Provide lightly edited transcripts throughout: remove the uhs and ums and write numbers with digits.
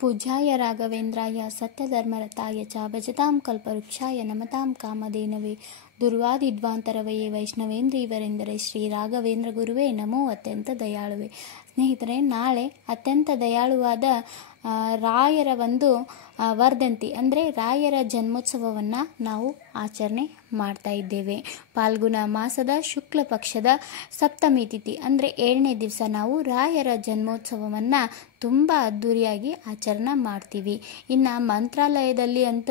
पूज्याय राघवेन्द्राय सत्यधर्मरताय च भजतां कल्पवृक्षाय नमतां कामधेनवे ದುರ್ವಾದಿಧ್ವಾಂತರವಯೇ ವೈಷ್ಣವೇಂದ್ರೀವರೆಂದರೆ ಶ್ರೀ ರಾಘವೇಂದ್ರ ಗುರುವೇ ನಮೋ ಅತ್ಯಂತ ದಯಾಳುವೆ. ಸ್ನೇಹಿತರೆ, ನಾಳೆ ಅತ್ಯಂತ ದಯಾಳುವಾದ ರಾಯರ ಒಂದು ವರ್ಧಂತಿ ಅಂದರೆ ರಾಯರ ಜನ್ಮೋತ್ಸವವನ್ನು ನಾವು ಆಚರಣೆ ಮಾಡ್ತಾ ಇದ್ದೇವೆ. ಫಾಲ್ಗುಣ ಮಾಸದ ಶುಕ್ಲ ಪಕ್ಷದ ಸಪ್ತಮಿ ತಿಥಿ ಅಂದರೆ 7ನೇ ದಿವಸ ನಾವು ರಾಯರ ಜನ್ಮೋತ್ಸವವನ್ನು ತುಂಬ ಅದ್ಧೂರಿಯಾಗಿ ಆಚರಣೆ ಮಾಡ್ತೀವಿ. ಇನ್ನು ಮಂತ್ರಾಲಯದಲ್ಲಿ ಅಂತ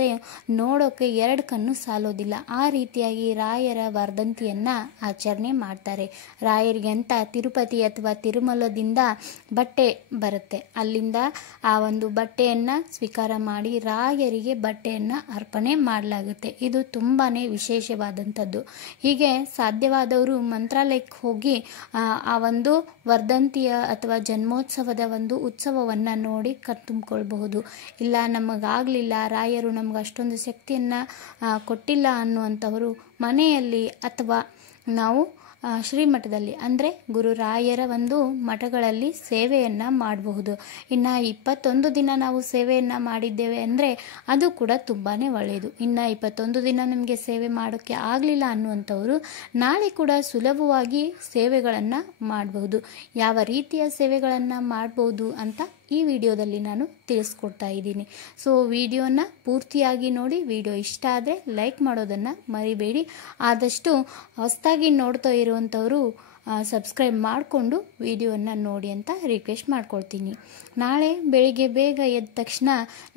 ನೋಡೋಕೆ 2 ಕಣ್ಣು ಸಾಲೋದಿಲ್ಲ, ಆ ರೀತಿಯಾಗಿ ರಾಯರ ವರ್ಧಂತಿಯನ್ನು ಆಚರಣೆ ಮಾಡ್ತಾರೆ. ರಾಯರಿಗೆ ಅಂತ ತಿರುಪತಿ ಅಥವಾ ತಿರುಮಲದಿಂದ ಬಟ್ಟೆ ಬರುತ್ತೆ, ಅಲ್ಲಿಂದ ಆ ಒಂದು ಬಟ್ಟೆಯನ್ನು ಸ್ವೀಕಾರ ಮಾಡಿ ರಾಯರಿಗೆ ಬಟ್ಟೆಯನ್ನು ಅರ್ಪಣೆ ಮಾಡಲಾಗುತ್ತೆ. ಇದು ತುಂಬಾ ವಿಶೇಷವಾದಂಥದ್ದು. ಹೀಗೆ ಸಾಧ್ಯವಾದವರು ಮಂತ್ರಾಲಯಕ್ಕೆ ಹೋಗಿ ಆ ಒಂದು ವರ್ಧಂತಿಯ ಅಥವಾ ಜನ್ಮೋತ್ಸವದ ಒಂದು ಉತ್ಸವವನ್ನು ನೋಡಿ ಕಣ್ತುಂಬಿಕೊಳ್ಬಹುದು. ಇಲ್ಲ, ನಮಗಾಗಲಿಲ್ಲ, ರಾಯರು ನಮ್ಗೆ ಅಷ್ಟೊಂದು ಶಕ್ತಿಯನ್ನು ಕೊಟ್ಟಿಲ್ಲ ಅನ್ನುವಂಥವರು ಮನೆಯಲ್ಲಿ ಅಥವಾ ನಾವು ಶ್ರೀಮಠದಲ್ಲಿ ಅಂದರೆ ಗುರುರಾಯರ ಒಂದು ಮಠಗಳಲ್ಲಿ ಸೇವೆಯನ್ನು ಮಾಡಬಹುದು. ಇನ್ನು 21 ದಿನ ನಾವು ಸೇವೆಯನ್ನು ಮಾಡಿದ್ದೇವೆ ಅಂದರೆ ಅದು ಕೂಡ ತುಂಬಾ ಒಳ್ಳೆಯದು. ಇನ್ನು 21 ದಿನ ನಮಗೆ ಸೇವೆ ಮಾಡೋಕ್ಕೆ ಆಗಲಿಲ್ಲ ಅನ್ನುವಂಥವರು ನಾಳೆ ಕೂಡ ಸುಲಭವಾಗಿ ಸೇವೆಗಳನ್ನು ಮಾಡಬಹುದು. ಯಾವ ರೀತಿಯ ಸೇವೆಗಳನ್ನು ಮಾಡ್ಬೋದು ಅಂತ ಈ ವಿಡಿಯೋದಲ್ಲಿ ನಾನು ತಿಳಿಸ್ಕೊಡ್ತಾ ಇದ್ದೀನಿ. ಸೊ ವಿಡಿಯೋನ ಪೂರ್ತಿಯಾಗಿ ನೋಡಿ. ವಿಡಿಯೋ ಇಷ್ಟ ಆದರೆ ಲೈಕ್ ಮಾಡೋದನ್ನು ಮರಿಬೇಡಿ. ಆದಷ್ಟು ಹೊಸದಾಗಿ ನೋಡ್ತಾ ಇರುವಂಥವರು ಸಬ್ಸ್ಕ್ರೈಬ್ ಮಾಡಿಕೊಂಡು ವಿಡಿಯೋವನ್ನು ನೋಡಿ ಅಂತ ರಿಕ್ವೆಸ್ಟ್ ಮಾಡ್ಕೊಳ್ತೀನಿ. ನಾಳೆ ಬೆಳಿಗ್ಗೆ ಬೇಗ ಎದ್ದ ತಕ್ಷಣ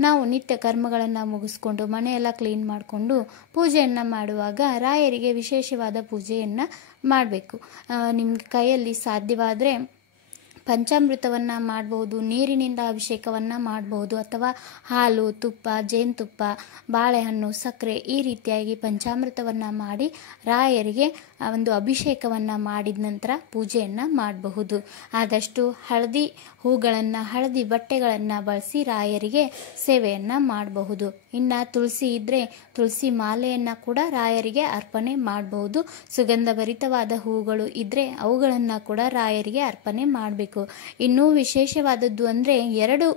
ನಾವು ನಿತ್ಯ ಕರ್ಮಗಳನ್ನು ಮುಗಿಸ್ಕೊಂಡು ಮನೆಯೆಲ್ಲ ಕ್ಲೀನ್ ಮಾಡಿಕೊಂಡು ಪೂಜೆಯನ್ನು ಮಾಡುವಾಗ ರಾಯರಿಗೆ ವಿಶೇಷವಾದ ಪೂಜೆಯನ್ನು ಮಾಡಬೇಕು. ನಿಮ್ಮ ಕೈಯಲ್ಲಿ ಸಾಧ್ಯವಾದರೆ ಪಂಚಾಮೃತವನ್ನು ಮಾಡ್ಬೋದು, ನೀರಿನಿಂದ ಅಭಿಷೇಕವನ್ನು ಮಾಡ್ಬೋದು, ಅಥವಾ ಹಾಲು, ತುಪ್ಪ, ಜೇನುತುಪ್ಪ, ಬಾಳೆಹಣ್ಣು, ಸಕ್ಕರೆ ಈ ರೀತಿಯಾಗಿ ಪಂಚಾಮೃತವನ್ನು ಮಾಡಿ ರಾಯರಿಗೆ ಒಂದು ಅಭಿಷೇಕವನ್ನು ಮಾಡಿದ ನಂತರ ಪೂಜೆಯನ್ನು ಮಾಡಬಹುದು. ಆದಷ್ಟು ಹಳದಿ ಹೂಗಳನ್ನು, ಹಳದಿ ಬಟ್ಟೆಗಳನ್ನು ಬಳಸಿ ರಾಯರಿಗೆ ಸೇವೆಯನ್ನು ಮಾಡಬಹುದು. ಇನ್ನು ತುಳಸಿ ಇದ್ದರೆ ತುಳಸಿ ಮಾಲೆಯನ್ನು ಕೂಡ ರಾಯರಿಗೆ ಅರ್ಪಣೆ ಮಾಡಬಹುದು. ಸುಗಂಧಭರಿತವಾದ ಹೂಗಳು ಇದ್ದರೆ ಅವುಗಳನ್ನು ಕೂಡ ರಾಯರಿಗೆ ಅರ್ಪಣೆ ಮಾಡಬೇಕು. ಇನ್ನೂ ವಿಶೇಷವಾದದ್ದು ಅಂದರೆ 2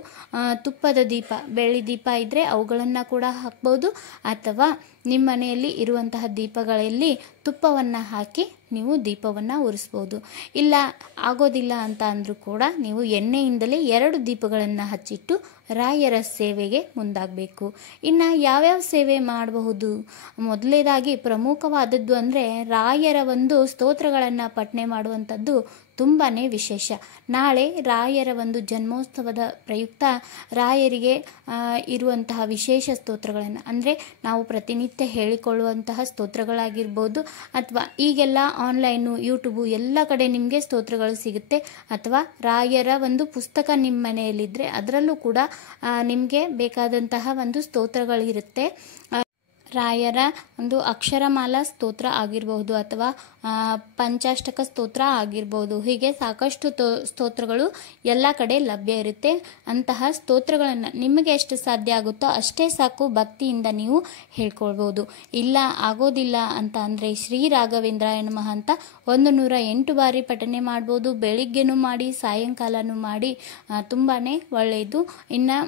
ತುಪ್ಪದ ದೀಪ, ಬೆಳ್ಳಿ ದೀಪ ಇದ್ದರೆ ಅವುಗಳನ್ನು ಕೂಡ ಹಾಕ್ಬೋದು, ಅಥವಾ ನಿಮ್ಮ ಮನೆಯಲ್ಲಿ ಇರುವಂತಹ ದೀಪಗಳಲ್ಲಿ ತುಪ್ಪವನ್ನು ಹಾಕಿ ನೀವು ದೀಪವನ್ನು ಉರಿಸ್ಬೋದು. ಇಲ್ಲ ಆಗೋದಿಲ್ಲ ಅಂತ ಅಂದರೂ ಕೂಡ ನೀವು ಎಣ್ಣೆಯಿಂದಲೇ 2 ದೀಪಗಳನ್ನು ಹಚ್ಚಿಟ್ಟು ರಾಯರ ಸೇವೆಗೆ ಮುಂದಾಗಬೇಕು. ಇನ್ನು ಯಾವ್ಯಾವ ಸೇವೆ ಮಾಡಬಹುದು? ಮೊದಲನೇದಾಗಿ ಪ್ರಮುಖವಾದದ್ದು ಅಂದರೆ ರಾಯರ ಒಂದು ಸ್ತೋತ್ರಗಳನ್ನು ಪಠನೆ ಮಾಡುವಂಥದ್ದು ತುಂಬಾ ವಿಶೇಷ. ನಾಳೆ ರಾಯರ ಒಂದು ಜನ್ಮೋತ್ಸವದ ಪ್ರಯುಕ್ತ ರಾಯರಿಗೆ ಇರುವಂತಹ ವಿಶೇಷ ಸ್ತೋತ್ರಗಳನ್ನು ಅಂದರೆ ನಾವು ಪ್ರತಿನಿತ್ಯ ಹೇಳಿಕೊಳ್ಳುವಂತಹ ಸ್ತೋತ್ರಗಳಾಗಿರ್ಬೋದು, ಅಥವಾ ಈಗೆಲ್ಲ ಆನ್ಲೈನು, ಯೂಟ್ಯೂಬು ಎಲ್ಲ ಕಡೆ ನಿಮಗೆ ಸ್ತೋತ್ರಗಳು ಸಿಗುತ್ತೆ, ಅಥವಾ ರಾಯರ ಒಂದು ಪುಸ್ತಕ ನಿಮ್ಮ ಮನೆಯಲ್ಲಿದ್ದರೆ ಅದರಲ್ಲೂ ಕೂಡ ನಿಮಗೆ ಬೇಕಾದಂತಹ ಒಂದು ಸ್ತೋತ್ರಗಳಿರುತ್ತೆ. ರಾಯರ ಒಂದು ಅಕ್ಷರಮಾಲಾ ಸ್ತೋತ್ರ ಆಗಿರಬಹುದು, ಅಥವಾ ಪಂಚಾಷ್ಟಕ ಸ್ತೋತ್ರ ಆಗಿರ್ಬೋದು. ಹೀಗೆ ಸಾಕಷ್ಟು ಸ್ತೋತ್ರಗಳು ಎಲ್ಲ ಕಡೆ ಲಭ್ಯ ಇರುತ್ತೆ. ಅಂತಹ ಸ್ತೋತ್ರಗಳನ್ನು ನಿಮಗೆ ಎಷ್ಟು ಸಾಧ್ಯ ಆಗುತ್ತೋ ಅಷ್ಟೇ ಸಾಕು, ಭಕ್ತಿಯಿಂದ ನೀವು ಹೇಳ್ಕೊಳ್ಬೋದು. ಇಲ್ಲ ಆಗೋದಿಲ್ಲ ಅಂತ ಅಂದರೆ ಶ್ರೀ ರಾಘವೇಂದ್ರಾಯ ನಮಃ ಅಂತ 108 ಬಾರಿ ಪಠನೆ ಮಾಡ್ಬೋದು. ಬೆಳಿಗ್ಗೆನೂ ಮಾಡಿ, ಸಾಯಂಕಾಲನೂ ಮಾಡಿ, ತುಂಬಾ ಒಳ್ಳೆಯದು. ಇನ್ನು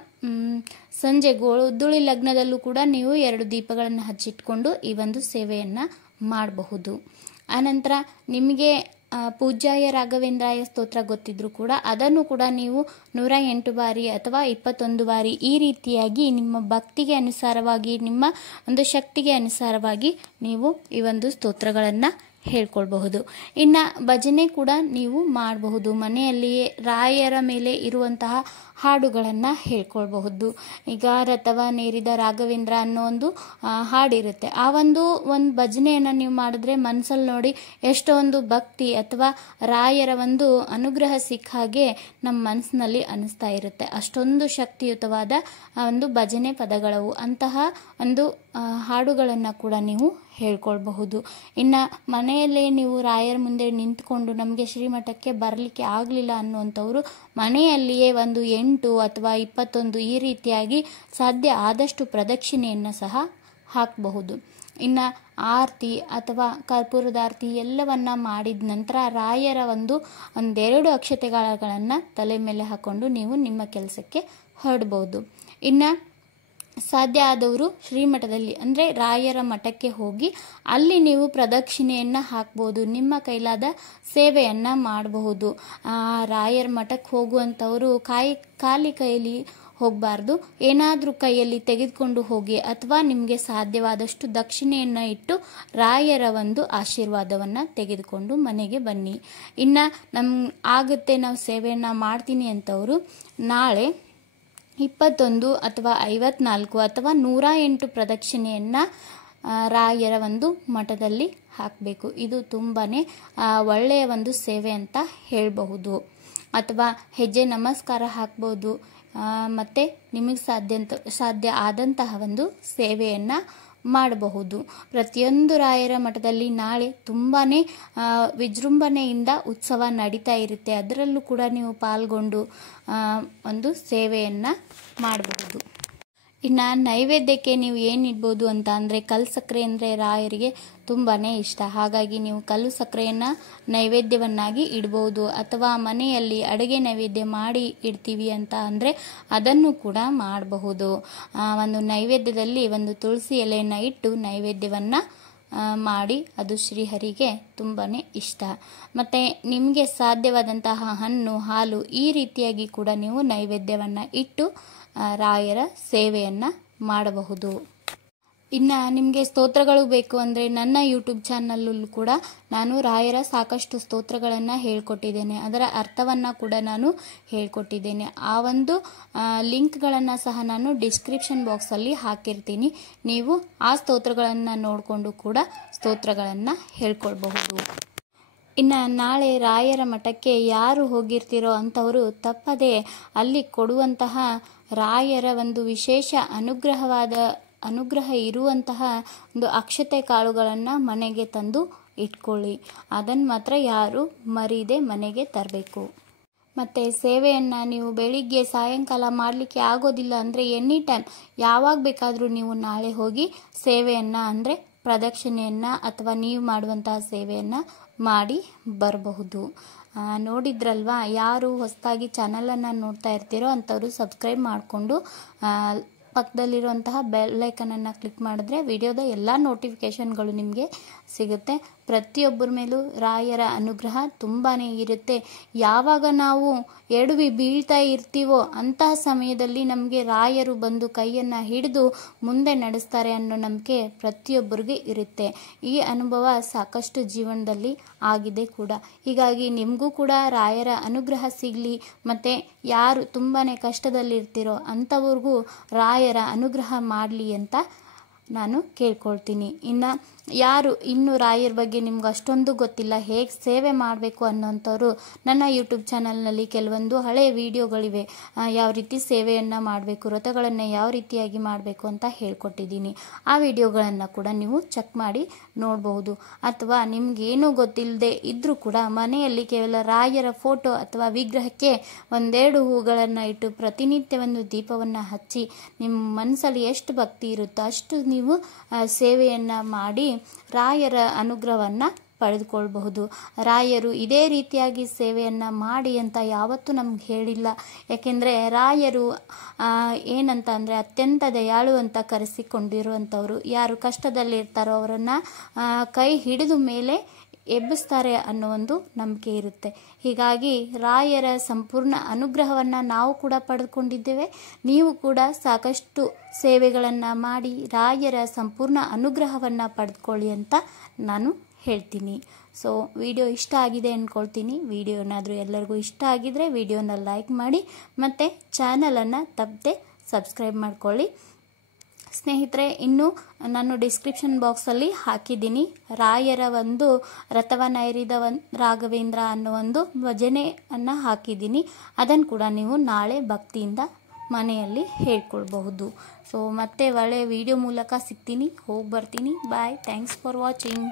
ಸಂಜೆ ಗೋಧೂಳಿ ಲಗ್ನದಲ್ಲೂ ಕೂಡ ನೀವು 2 ದೀಪಗಳನ್ನು ಹಚ್ಚಿಟ್ಕೊಂಡು ಈ ಒಂದು ಸೇವೆಯನ್ನು ಮಾಡಬಹುದು. ಆನಂತರ ನಿಮಗೆ ಪೂಜ್ಯಾಯ ರಾಘವೇಂದ್ರಾಯ ಸ್ತೋತ್ರ ಗೊತ್ತಿದ್ರೂ ಕೂಡ ಅದನ್ನು ಕೂಡ ನೀವು 108 ಬಾರಿ ಅಥವಾ 21 ಬಾರಿ ಈ ರೀತಿಯಾಗಿ ನಿಮ್ಮ ಭಕ್ತಿಗೆ ಅನುಸಾರವಾಗಿ, ನಿಮ್ಮ ಒಂದು ಶಕ್ತಿಗೆ ಅನುಸಾರವಾಗಿ ನೀವು ಈ ಒಂದು ಸ್ತೋತ್ರಗಳನ್ನು ಹೇಳ್ಕೊಳ್ಬಹುದು. ಇನ್ನು ಭಜನೆ ಕೂಡ ನೀವು ಮಾಡಬಹುದು. ಮನೆಯಲ್ಲಿಯೇ ರಾಯರ ಮೇಲೆ ಇರುವಂತಹ ಹಾಡುಗಳನ್ನು ಹೇಳ್ಕೊಳ್ಬಹುದು. ಈಗ ರಥವನೇರಿದ ರಾಘವೇಂದ್ರ ಅನ್ನೋ ಒಂದು ಹಾಡಿರುತ್ತೆ. ಆ ಒಂದು ಭಜನೆಯನ್ನು ನೀವು ಮಾಡಿದ್ರೆ ಮನಸ್ಸಲ್ಲಿ ನೋಡಿ ಎಷ್ಟೊಂದು ಭಕ್ತಿ ಅಥವಾ ರಾಯರ ಒಂದು ಅನುಗ್ರಹ ಸಿಕ್ಕ ಹಾಗೆ ನಮ್ಮ ಮನಸ್ಸಿನಲ್ಲಿ ಅನಿಸ್ತಾ ಇರುತ್ತೆ. ಅಷ್ಟೊಂದು ಶಕ್ತಿಯುತವಾದ ಒಂದು ಭಜನೆ ಪದಗಳವು. ಅಂತಹ ಒಂದು ಹಾಡುಗಳನ್ನು ಕೂಡ ನೀವು ಹೇಳ್ಕೊಳ್ಬಹುದು. ಇನ್ನು ಮನೆಯಲ್ಲೇ ನೀವು ರಾಯರ ಮುಂದೆ ನಿಂತ್ಕೊಂಡು ನಮಗೆ ಶ್ರೀಮಠಕ್ಕೆ ಬರಲಿಕ್ಕೆ ಆಗಲಿಲ್ಲ ಅನ್ನುವಂಥವರು ಮನೆಯಲ್ಲಿಯೇ ಒಂದು 8 ಅಥವಾ 21 ಈ ರೀತಿಯಾಗಿ ಸಾಧ್ಯ ಆದಷ್ಟು ಪ್ರದಕ್ಷಿಣೆಯನ್ನು ಸಹ ಹಾಕಬಹುದು. ಇನ್ನು ಆರತಿ ಅಥವಾ ಕರ್ಪೂರದ ಆರತಿ ಎಲ್ಲವನ್ನ ಮಾಡಿದ ನಂತರ ರಾಯರ ಒಂದೆರಡು ಅಕ್ಷತೆಗಳನ್ನು ತಲೆ ಮೇಲೆ ಹಾಕ್ಕೊಂಡು ನೀವು ನಿಮ್ಮ ಕೆಲಸಕ್ಕೆ ಹೊರಡ್ಬೋದು. ಇನ್ನು ಸಾಧ್ಯ ಆದವರು ಶ್ರೀಮಠದಲ್ಲಿ ಅಂದರೆ ರಾಯರ ಮಠಕ್ಕೆ ಹೋಗಿ ಅಲ್ಲಿ ನೀವು ಪ್ರದಕ್ಷಿಣೆಯನ್ನು ಹಾಕ್ಬೋದು, ನಿಮ್ಮ ಕೈಲಾದ ಸೇವೆಯನ್ನು ಮಾಡಬಹುದು. ರಾಯರ ಮಠಕ್ಕೆ ಹೋಗುವಂಥವರು ಖಾಲಿ ಕೈಯಲ್ಲಿ ಹೋಗಬಾರ್ದು, ಏನಾದರೂ ಕೈಯಲ್ಲಿ ತೆಗೆದುಕೊಂಡು ಹೋಗಿ ಅಥವಾ ನಿಮಗೆ ಸಾಧ್ಯವಾದಷ್ಟು ದಕ್ಷಿಣೆಯನ್ನು ಇಟ್ಟು ರಾಯರ ಆಶೀರ್ವಾದವನ್ನು ತೆಗೆದುಕೊಂಡು ಮನೆಗೆ ಬನ್ನಿ. ಇನ್ನು ಆಗುತ್ತೆ ನಾವು ಸೇವೆಯನ್ನು ಮಾಡ್ತೀನಿ ಅಂತವರು ನಾಳೆ 21 ಅಥವಾ 54 ಅಥವಾ 108 ಪ್ರದಕ್ಷಿಣೆಯನ್ನು ರಾಯರ ಮಠದಲ್ಲಿ ಹಾಕಬೇಕು. ಇದು ತುಂಬಾ ಒಳ್ಳೆಯ ಸೇವೆ ಅಂತ ಹೇಳಬಹುದು. ಅಥವಾ ಹೆಜ್ಜೆ ನಮಸ್ಕಾರ ಹಾಕ್ಬೋದು. ಮತ್ತು ನಿಮಗೆ ಸಾಧ್ಯ ಆದಂತಹ ಸೇವೆಯನ್ನು ಮಾಡಬಹುದು. ಪ್ರತಿಯೊಂದು ರಾಯರ ಮಠದಲ್ಲಿ ನಾಳೆ ತುಂಬಾ ವಿಜೃಂಭಣೆಯಿಂದ ಉತ್ಸವ ನಡೀತಾ ಇರುತ್ತೆ. ಅದರಲ್ಲೂ ಕೂಡ ನೀವು ಪಾಲ್ಗೊಂಡು ಸೇವೆಯನ್ನು ಮಾಡಬಹುದು. ಇನ್ನು ನೈವೇದ್ಯಕ್ಕೆ ನೀವು ಏನಿಡ್ಬೋದು ಅಂತ ಅಂದರೆ ಕಲ್ಲು ಸಕ್ಕರೆ ಅಂದರೆ ರಾಯರಿಗೆ ತುಂಬಾ ಇಷ್ಟ. ಹಾಗಾಗಿ ನೀವು ಕಲ್ಲು ಸಕ್ಕರೆಯನ್ನು ನೈವೇದ್ಯವನ್ನಾಗಿ ಇಡ್ಬೋದು. ಅಥವಾ ಮನೆಯಲ್ಲಿ ಅಡುಗೆ ನೈವೇದ್ಯ ಮಾಡಿ ಇಡ್ತೀವಿ ಅಂತ ಅಂದರೆ ಅದನ್ನು ಕೂಡ ಮಾಡಬಹುದು. ನೈವೇದ್ಯದಲ್ಲಿ ತುಳಸಿ ಎಲೆಯನ್ನು ಇಟ್ಟು ನೈವೇದ್ಯವನ್ನು ಮಾಡಿ ಅದು ಶ್ರೀಹರಿಗೆ ತುಂಬಾ ಇಷ್ಟ. ಮತ್ತು ನಿಮಗೆ ಸಾಧ್ಯವಾದಂತಹ ಹಣ್ಣು ಹಾಲು ಈ ರೀತಿಯಾಗಿ ಕೂಡ ನೀವು ನೈವೇದ್ಯವನ್ನು ಇಟ್ಟು ರಾಯರ ಸೇವೆಯನ್ನು ಮಾಡಬಹುದು. ಇನ್ನು ನಿಮಗೆ ಸ್ತೋತ್ರಗಳು ಬೇಕು ಅಂದರೆ ನನ್ನ ಯೂಟ್ಯೂಬ್ ಚಾನಲ್ಲೂ ಕೂಡ ನಾನು ರಾಯರ ಸಾಕಷ್ಟು ಸ್ತೋತ್ರಗಳನ್ನು ಹೇಳ್ಕೊಟ್ಟಿದ್ದೇನೆ, ಅದರ ಅರ್ಥವನ್ನು ಕೂಡ ನಾನು ಹೇಳ್ಕೊಟ್ಟಿದ್ದೇನೆ. ಆ ಲಿಂಕ್ಗಳನ್ನು ಸಹ ನಾನು ಡಿಸ್ಕ್ರಿಪ್ಷನ್ ಬಾಕ್ಸಲ್ಲಿ ಹಾಕಿರ್ತೀನಿ. ನೀವು ಆ ಸ್ತೋತ್ರಗಳನ್ನು ನೋಡಿಕೊಂಡು ಕೂಡ ಸ್ತೋತ್ರಗಳನ್ನು ಹೇಳ್ಕೊಳ್ಬಹುದು. ಇನ್ನು ನಾಳೆ ರಾಯರ ಮಠಕ್ಕೆ ಯಾರು ಹೋಗಿರ್ತೀರೋ ಅಂಥವರು ತಪ್ಪದೆ ಅಲ್ಲಿ ಕೊಡುವಂತಹ ರಾಯರ ವಿಶೇಷ ಅನುಗ್ರಹ ಇರುವಂತಹ ಅಕ್ಷತೆ ಕಾಳುಗಳನ್ನು ಮನೆಗೆ ತಂದು ಇಟ್ಕೊಳ್ಳಿ. ಅದನ್ನು ಮಾತ್ರ ಯಾರು ಮರೀದೆ ಮನೆಗೆ ತರಬೇಕು. ಮತ್ತು ಸೇವೆಯನ್ನು ನೀವು ಬೆಳಿಗ್ಗೆ ಸಾಯಂಕಾಲ ಮಾಡಲಿಕ್ಕೆ ಆಗೋದಿಲ್ಲ ಅಂದರೆ ಎನಿ ಟೈಮ್ ಯಾವಾಗ ಬೇಕಾದರೂ ನೀವು ನಾಳೆ ಹೋಗಿ ಸೇವೆಯನ್ನು ಅಂದರೆ ಪ್ರದಕ್ಷಿಣೆಯನ್ನು ಅಥವಾ ನೀವು ಮಾಡುವಂತಹ ಸೇವೆಯನ್ನು ಮಾಡಿ ಬರಬಹುದು. ನೋಡಿದ್ರಲ್ವಾ, ಯಾರು ಹೊಸದಾಗಿ ಚಾನಲನ್ನು ನೋಡ್ತಾ ಇರ್ತೀರೋ ಅಂಥವರು ಸಬ್ಸ್ಕ್ರೈಬ್ ಮಾಡಿಕೊಂಡು ಪಕ್ಕದಲ್ಲಿರುವಂತಹ ಬೆಲ್ ಐಕನನ್ನು ಕ್ಲಿಕ್ ಮಾಡಿದ್ರೆ ವಿಡಿಯೋದ ಎಲ್ಲ ನೋಟಿಫಿಕೇಷನ್ಗಳು ನಿಮಗೆ ಸಿಗುತ್ತೆ. ಪ್ರತಿಯೊಬ್ಬರ ಮೇಲೂ ರಾಯರ ಅನುಗ್ರಹ ತುಂಬಾ ಇರುತ್ತೆ. ಯಾವಾಗ ನಾವು ಎಡವಿ ಬೀಳ್ತಾ ಇರ್ತೀವೋ ಅಂತಹ ಸಮಯದಲ್ಲಿ ನಮಗೆ ರಾಯರು ಬಂದು ಕೈಯನ್ನು ಹಿಡಿದು ಮುಂದೆ ನಡೆಸ್ತಾರೆ ಅನ್ನೋ ನಂಬಿಕೆ ಪ್ರತಿಯೊಬ್ಬರಿಗೆ ಇರುತ್ತೆ. ಈ ಅನುಭವ ಸಾಕಷ್ಟು ಜೀವನದಲ್ಲಿ ಆಗಿದೆ ಕೂಡ. ಹೀಗಾಗಿ ನಿಮಗೂ ಕೂಡ ರಾಯರ ಅನುಗ್ರಹ ಸಿಗಲಿ. ಮತ್ತು ಯಾರು ತುಂಬಾ ಕಷ್ಟದಲ್ಲಿರ್ತೀರೋ ಅಂಥವ್ರಿಗೂ ರಾಯರ ಅನುಗ್ರಹ ಮಾಡಲಿ ಅಂತ ನಾನು ಕೇಳ್ಕೊಳ್ತೀನಿ. ಇನ್ನು ಯಾರು ಇನ್ನೂ ರಾಯರ ಬಗ್ಗೆ ನಿಮ್ಗೆ ಅಷ್ಟೊಂದು ಗೊತ್ತಿಲ್ಲ, ಹೇಗೆ ಸೇವೆ ಮಾಡಬೇಕು ಅನ್ನೋಂಥವ್ರು ನನ್ನ ಯೂಟ್ಯೂಬ್ ಚಾನಲ್ನಲ್ಲಿ ಕೆಲವೊಂದು ಹಳೆಯ ವಿಡಿಯೋಗಳಿವೆ. ಯಾವ ರೀತಿ ಸೇವೆಯನ್ನು ಮಾಡಬೇಕು, ವ್ರತಗಳನ್ನು ಯಾವ ರೀತಿಯಾಗಿ ಮಾಡಬೇಕು ಅಂತ ಹೇಳ್ಕೊಟ್ಟಿದ್ದೀನಿ. ಆ ವಿಡಿಯೋಗಳನ್ನು ಕೂಡ ನೀವು ಚೆಕ್ ಮಾಡಿ ನೋಡಬಹುದು. ಅಥವಾ ನಿಮಗೇನೂ ಗೊತ್ತಿಲ್ಲದೆ ಇದ್ದರೂ ಕೂಡ ಮನೆಯಲ್ಲಿ ಕೇವಲ ರಾಯರ ಫೋಟೋ ಅಥವಾ ವಿಗ್ರಹಕ್ಕೆ ಒಂದೆರಡು ಹೂಗಳನ್ನು ಇಟ್ಟು ಪ್ರತಿನಿತ್ಯ ದೀಪವನ್ನು ಹಚ್ಚಿ ನಿಮ್ಮ ಮನಸ್ಸಲ್ಲಿ ಎಷ್ಟು ಭಕ್ತಿ ಇರುತ್ತೋ ಅಷ್ಟು ನೀವು ಸೇವೆಯನ್ನು ಮಾಡಿ ರಾಯರ ಅನುಗ್ರಹವನ್ನು ಪಡೆದುಕೊಳ್ಳಬಹುದು. ರಾಯರು ಇದೇ ರೀತಿಯಾಗಿ ಸೇವೆಯನ್ನು ಮಾಡಿ ಅಂತ ಯಾವತ್ತೂ ನಮ್ಗೆ ಹೇಳಿಲ್ಲ. ಯಾಕೆಂದರೆ ರಾಯರು ಏನಂತ ಅಂದರೆ ಅತ್ಯಂತ ದಯಾಳು ಅಂತ ಕರೆಸಿಕೊಂಡಿರುವಂಥವ್ರು. ಯಾರು ಕಷ್ಟದಲ್ಲಿರ್ತಾರೋ ಅವರನ್ನು ಕೈ ಹಿಡಿದು ಮೇಲೆ ಎಬ್ಬಿಸ್ತಾರೆ ಅನ್ನೋ ನಂಬಿಕೆ ಇರುತ್ತೆ. ಹೀಗಾಗಿ ರಾಯರ ಸಂಪೂರ್ಣ ಅನುಗ್ರಹವನ್ನು ನಾವು ಕೂಡ ಪಡೆದುಕೊಂಡಿದ್ದೇವೆ. ನೀವು ಕೂಡ ಸಾಕಷ್ಟು ಸೇವೆಗಳನ್ನು ಮಾಡಿ ರಾಯರ ಸಂಪೂರ್ಣ ಅನುಗ್ರಹವನ್ನು ಪಡೆದುಕೊಳ್ಳಿ ಅಂತ ನಾನು ಹೇಳ್ತೀನಿ. ಸೊ ವಿಡಿಯೋ ಇಷ್ಟ ಆಗಿದೆ ಅಂದ್ಕೊಳ್ತೀನಿ. ವಿಡಿಯೋ ಏನಾದರೂ ಎಲ್ಲರಿಗೂ ಇಷ್ಟ ಆಗಿದರೆ ವಿಡಿಯೋನ ಲೈಕ್ ಮಾಡಿ ಮತ್ತು ಚಾನಲನ್ನು ತಪ್ಪದೆ ಸಬ್ಸ್ಕ್ರೈಬ್ ಮಾಡ್ಕೊಳ್ಳಿ. ಸ್ನೇಹಿತರೆ, ಇನ್ನು ನಾನು ಡಿಸ್ಕ್ರಿಪ್ಷನ್ ಬಾಕ್ಸಲ್ಲಿ ಹಾಕಿದ್ದೀನಿ ರಾಯರ ರಥವನ್ನು ಏರಿದ ರಾಘವೇಂದ್ರ ಅನ್ನೋ ಭಜನೆಯನ್ನು ಹಾಕಿದ್ದೀನಿ. ಅದನ್ನು ಕೂಡ ನೀವು ನಾಳೆ ಭಕ್ತಿಯಿಂದ ಮನೆಯಲ್ಲಿ ಹೇಳ್ಕೊಳ್ಬಹುದು. ಸೊ ಮತ್ತೆ ಒಳ್ಳೆಯ ವಿಡಿಯೋ ಮೂಲಕ ಸಿಗ್ತೀನಿ. ಹೋಗಿ ಬರ್ತೀನಿ. ಬಾಯ್. Thanks for watching.